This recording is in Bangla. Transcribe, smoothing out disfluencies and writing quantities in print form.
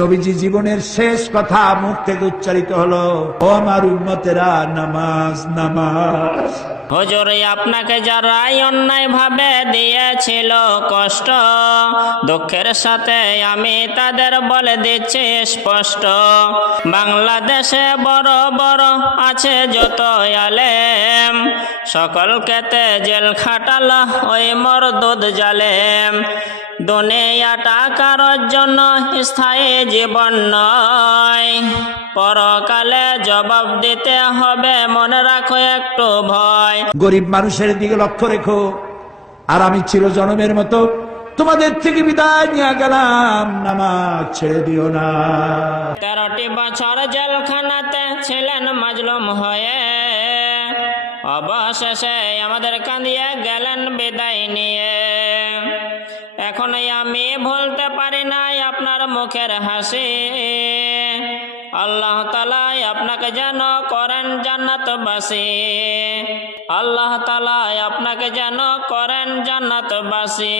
নবীজি জীবনের শেষ কথা মুখ থেকে উচ্চারিত হলো, ও আমার উম্মতেরা, নামাজ নামাজ। হুজুর, আপনাকে যারা অন্যায় ভাবে দিয়েছিল কষ্ট, দুঃখের সাথে আমি তাদের বলে দিচ্ছি স্পষ্ট, বাংলাদেশে বড় বড় আছে যত আলেম, সকলকেতে জেল খাটাল ওই মরদুদ জালেম। দুনিয়াটা কারোর জন্য স্থায়ী জীবন নয়, পরকালে জবাব দিতে হবে, মনে রাখো একটু ভয়। গরিব মানুষের দিকে লক্ষ্য রেখো। আর আমি চিরজনমের মতো তোমাদের থেকে বিদায় নিয়ে গেলাম, নামাজ ছেড়ে দিও না। 13টি বছর জেলখানাতে ছিলেন মাজলুম হয়ে, অবশেষে আমাদের কাঁদিয়ে গেলেন বিদায় নিয়ে। এখন আমি ভুলতে পারি না আপনার মুখের হাসি, আল্লাহ তাআলা আপনাকে যেন করেন জান্নাতবাসী, আল্লাহ তাআলা আপনাকে যেন করেন জান্নাতবাসী।